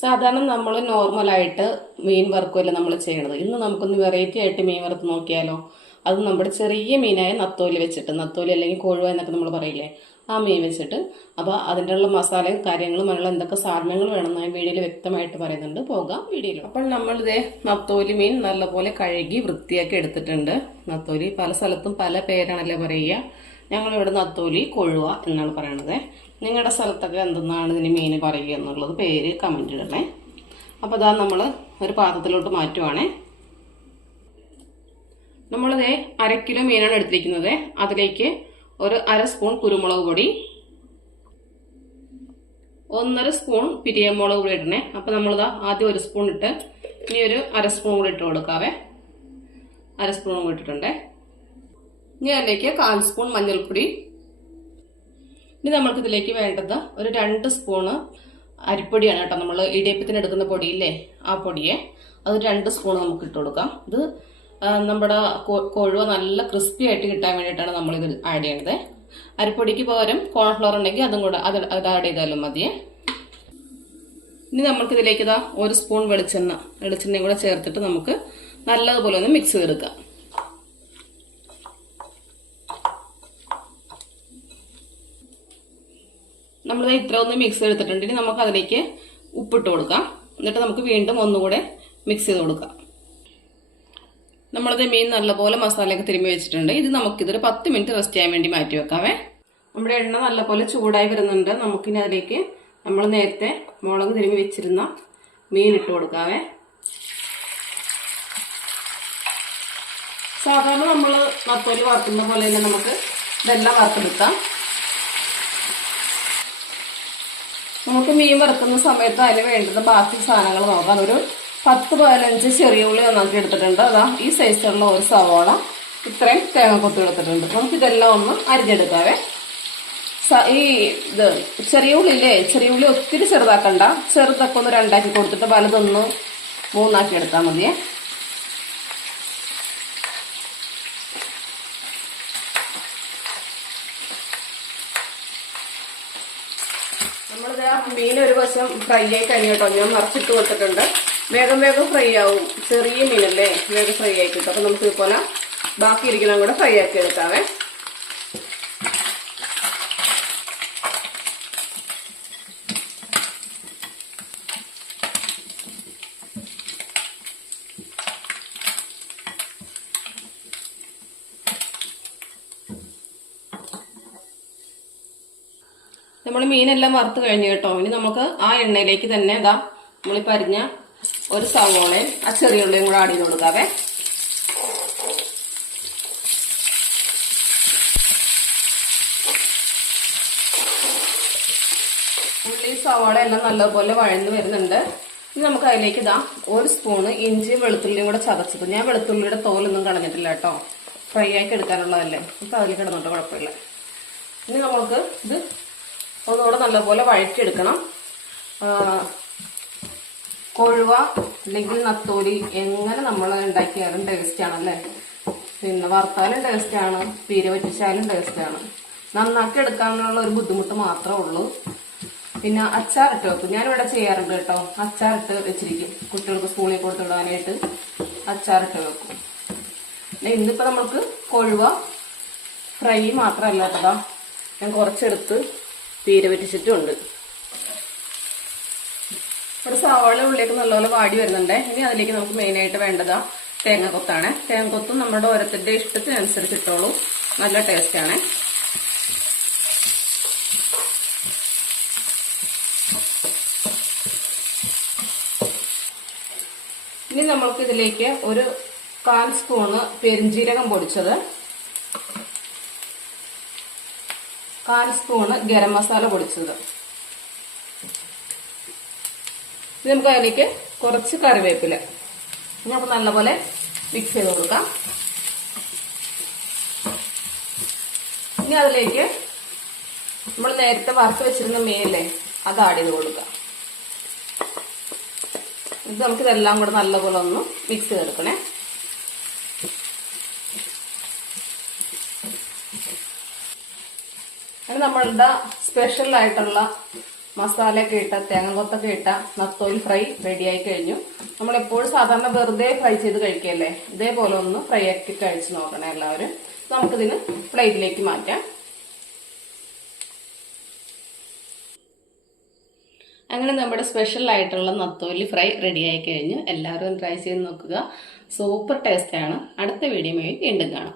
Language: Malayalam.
സാധാരണ നമ്മൾ നോർമലായിട്ട് മീൻ വറുക്കുമല്ലോ നമ്മൾ ചെയ്യണത്. ഇന്ന് നമുക്കൊന്ന് വെറൈറ്റി ആയിട്ട് മീൻ വറുത്ത് നോക്കിയാലോ. അത് നമ്മുടെ ചെറിയ മീനായ നത്തോലി വെച്ചിട്ട്, നത്തോലി അല്ലെങ്കിൽ കൊഴുവ എന്നൊക്കെ നമ്മൾ പറയില്ലേ, ആ മീൻ വെച്ചിട്ട്. അപ്പോൾ അതിൻ്റെ ഉള്ള മസാലയും കാര്യങ്ങളും അതിനുള്ള എന്തൊക്കെ സാധനങ്ങൾ വേണമെന്ന് വീഡിയോയിൽ വ്യക്തമായിട്ട് പറയുന്നുണ്ട്. പോകാം വീഡിയോയിൽ. അപ്പോൾ നമ്മളിതേ നത്തോലി മീൻ നല്ലപോലെ കഴുകി വൃത്തിയാക്കി എടുത്തിട്ടുണ്ട്. നത്തോലി പല സ്ഥലത്തും പല പേരാണല്ലേ പറയുക. ഞങ്ങളിവിടെ നത്തോലി കൊഴുവ എന്നാണ് പറയണത്. നിങ്ങളുടെ സ്ഥലത്തൊക്കെ എന്തെന്നാണ് ഇതിന് മീൻ പറയുക എന്നുള്ളത് പേര് കമന്റ് ഇടണേ. അപ്പോൾ അതാ നമ്മൾ ഒരു പാത്രത്തിലോട്ട് മാറ്റുവാണേ. നമ്മളിതേ 1/2 കിലോ മീനാണ് എടുത്തിരിക്കുന്നത്. അതിലേക്ക് ഒരു 1/2 സ്പൂൺ കുരുമുളക് പൊടി, 1/2 സ്പൂൺ പിരിയമുളക് പൊടി ഇടണേ. അപ്പോൾ നമ്മളിതാ ആദ്യം 1 സ്പൂൺ ഇട്ട് ഇനി ഒരു 1/2 സ്പൂൺ കൂടി ഇട്ട് കൊടുക്കാവേ. 1/2 സ്പൂൺ കൂടി ഇട്ടിട്ടുണ്ടേ. ഇനി അതിലേക്ക് 1/4 സ്പൂൺ മഞ്ഞൾപ്പൊടി. ഇനി നമ്മൾക്ക് ഇതിലേക്ക് വേണ്ടത് ഒരു 2 സ്പൂണ് അരിപ്പൊടിയാണ് കേട്ടോ. നമ്മൾ ഇടിയപ്പത്തിന് എടുക്കുന്ന പൊടിയില്ലേ, ആ പൊടിയെ അത് 2 സ്പൂൺ നമുക്ക് ഇട്ട് കൊടുക്കാം. ഇത് നമ്മുടെ കൊഴുവ നല്ല ക്രിസ്പി ആയിട്ട് കിട്ടാൻ വേണ്ടിയിട്ടാണ് നമ്മളിത് ആഡ് ചെയ്യണത്. അരിപ്പൊടിക്ക് പകരം കോൺഫ്ലവർ ഉണ്ടെങ്കിൽ അതും കൂടെ അത് ആഡ് ചെയ്താലും മതിയേ. ഇനി നമുക്ക് ഇതിലേക്ക് ഇതാ 1 സ്പൂൺ വെളിച്ചെണ്ണയും കൂടെ ചേർത്തിട്ട് നമുക്ക് നല്ലതുപോലെ ഒന്ന് മിക്സ് ചെയ്തെടുക്കാം. നമ്മൾ ഇത്ര ഒന്ന് മിക്സ് ചെയ്തിട്ടുണ്ട്. ഇനി നമുക്ക് അതിലേക്ക് ഉപ്പിട്ട് കൊടുക്കാം. എന്നിട്ട് നമുക്ക് വീണ്ടും ഒന്നുകൂടെ മിക്സ് ചെയ്ത് കൊടുക്കാം. നമ്മളത് മീൻ നല്ലപോലെ മസാലയൊക്കെ തിരുമ്പി വെച്ചിട്ടുണ്ട്. ഇത് നമുക്കിതൊരു 10 മിനിറ്റ് റെസ്റ്റ് ചെയ്യാൻ വേണ്ടി മാറ്റി വെക്കാവേ. നമ്മുടെ എണ്ണ നല്ലപോലെ ചൂടായി വരുന്നുണ്ട്. നമുക്കിനി അതിലേക്ക് നമ്മൾ നേരത്തെ മുളക് തിരുമ്പി വെച്ചിരുന്ന മീൻ ഇട്ട് കൊടുക്കാവേ. സാധാരണ നമ്മൾ നത്തോലി വറുക്കുന്ന പോലെ തന്നെ നമുക്ക് ഇതെല്ലാം വറുത്തെടുക്കാം. നമുക്ക് മീൻ വറുക്കുന്ന സമയത്ത് അതിന് വേണ്ടുന്ന ബാക്കി സാധനങ്ങൾ നോക്കാം. അതൊരു 10-15 ചെറിയ ഉള്ളി നന്നാക്കി എടുത്തിട്ടുണ്ട്. അതാ ഈ സൈസുള്ള ഒരു സവാള, ഇത്രയും തേങ്ങക്കൊത്ത് എടുത്തിട്ടുണ്ട്. നമുക്ക് ഇതെല്ലാം ഒന്ന് അരിഞ്ഞെടുക്കാവേ. ഇത് ചെറിയ ഉള്ളില്ലേ, ചെറിയ ഉള്ളി ഒത്തിരി ചെറുതാക്കണ്ട. ചെറുതൊക്കെ ഒന്ന് 2ആക്കി കൊടുത്തിട്ട് വലുതൊന്ന് 3ആക്കി എടുത്താൽ മതിയേ. നമ്മളിത് മീൻ ഒരു വശം ഫ്രൈ ആയി കഴിഞ്ഞിട്ടോ, ഞാൻ മറിച്ചിട്ട് കൊടുത്തിട്ടുണ്ട്. വേഗം ഫ്രൈ ആവും. ചെറിയ മീനല്ലേ, വേഗം ഫ്രൈ ആയി കിട്ടും. അപ്പൊ നമുക്ക് ഇതുപോലെ ബാക്കി ഇരിക്കണം കൂടെ ഫ്രൈ ആക്കി എടുക്കാവേ. നമ്മൾ മീനെല്ലാം വറുത്ത് കഴിഞ്ഞു കേട്ടോ. ഇനി നമുക്ക് ആ എണ്ണയിലേക്ക് തന്നെ ഇതാ നമ്മളിപ്പോൾ അരിഞ്ഞ ഒരു സവോളയും ആ ചെറിയ ഉള്ളിയും കൂടെ ആഡ് ചെയ്ത് കൊടുക്കാവേ. ഉള്ളി സവോള എല്ലാം നല്ലപോലെ വഴന്ന് വരുന്നുണ്ട്. ഇനി നമുക്ക് അതിലേക്ക് ഇതാ 1 സ്പൂണ് ഇഞ്ചിയും വെളുത്തുള്ളിയും കൂടെ ചതച്ചത്. ഞാൻ വെളുത്തുള്ളിയുടെ തോലൊന്നും കളഞ്ഞിട്ടില്ല കേട്ടോ, ഫ്രൈ ആക്കി എടുക്കാനുള്ളതല്ലേ. ഇപ്പം അതിൽ കിടന്നിട്ട് കുഴപ്പമില്ല. ഇനി നമുക്ക് ഇത് ഒന്നുകൂടെ നല്ലപോലെ വഴറ്റിയെടുക്കണം. കൊഴുവ അല്ലെങ്കിൽ നത്തോലി എങ്ങനെ നമ്മൾ ഉണ്ടാക്കിയാലും ടേസ്റ്റ് ആണല്ലേ. പിന്നെ വറുത്താലും ടേസ്റ്റാണ്, പീര വറ്റിച്ചാലും ടേസ്റ്റാണ്. നന്നാക്കി എടുക്കാനുള്ള ഒരു ബുദ്ധിമുട്ട് മാത്രമേ ഉള്ളൂ. പിന്നെ അച്ചാറിട്ട് വെക്കും. ഞാനിവിടെ ചെയ്യാറുണ്ട് കേട്ടോ. അച്ചാറിട്ട് വെച്ചിരിക്കും, കുട്ടികൾക്ക് സ്കൂളിൽ കൊടുത്തിടാനായിട്ട് അച്ചാറിട്ട് വെക്കും. ഇന്നിപ്പോ നമുക്ക് കൊഴുവ ഫ്രൈ മാത്രമല്ല കേട്ടോ, ഞാൻ കുറച്ചെടുത്ത് പീര വറ്റിച്ചിട്ടുണ്ട്. ഒരു സവാള ഉള്ളിലേക്ക് നല്ലപോലെ വാടി വരുന്നുണ്ട്. ഇനി അതിലേക്ക് നമുക്ക് മെയിനായിട്ട് വേണ്ടതാ തേങ്ങക്കൊത്താണ്. തേങ്ങക്കൊത്തും നമ്മുടെ ഓരോരുത്തരുടെ ഇഷ്ടത്തിനനുസരിച്ച് ഇട്ടോളൂ, നല്ല ടേസ്റ്റാണ്. ഇനി നമുക്ക് ഇതിലേക്ക് ഒരു 1/4 സ്പൂണ് പെരിഞ്ജീരകം പൊടിച്ചത്, 1/4 സ്പൂണ് ഗരം മസാല പൊടിച്ചത്. ഇനി നമുക്ക് അതിലേക്ക് കുറച്ച് കറിവേപ്പില. നമുക്ക് നല്ലപോലെ മിക്സ് ചെയ്ത് കൊടുക്കാം. ഇനി അതിലേക്ക് നമ്മൾ നേരത്തെ വറുത്ത് വെച്ചിരുന്ന മീനല്ലേ, അത് ആഡ് ചെയ്ത് കൊടുക്കാം. ഇത് നമുക്കിതെല്ലാം കൂടെ നല്ലപോലെ ഒന്ന് മിക്സ് ചെയ്തെടുക്കണേ. അത് നമ്മളുടെ സ്പെഷ്യൽ ആയിട്ടുള്ള മസാലയൊക്കെ ഇട്ട തേങ്ങകൊത്തൊക്കെ ഇട്ട നത്തോലി ഫ്രൈ റെഡിയായി കഴിഞ്ഞു. നമ്മളെപ്പോഴും സാധാരണ വെറുതെ ഫ്രൈ ചെയ്ത് കഴിക്കല്ലേ, ഇതേപോലെ ഒന്ന് ഫ്രൈ ആക്കി കഴിച്ച് നോക്കണേ എല്ലാവരും. നമുക്കിതിന് പ്ലേറ്റിലേക്ക് മാറ്റാം. അങ്ങനെ നമ്മുടെ സ്പെഷ്യൽ ആയിട്ടുള്ള നത്തോലി ഫ്രൈ റെഡിയായി കഴിഞ്ഞു. എല്ലാവരും ട്രൈ ചെയ്ത് നോക്കുക. സൂപ്പർ ടേസ്റ്റാണ്. അടുത്ത വീഡിയോയുമായി വീണ്ടും കാണാം.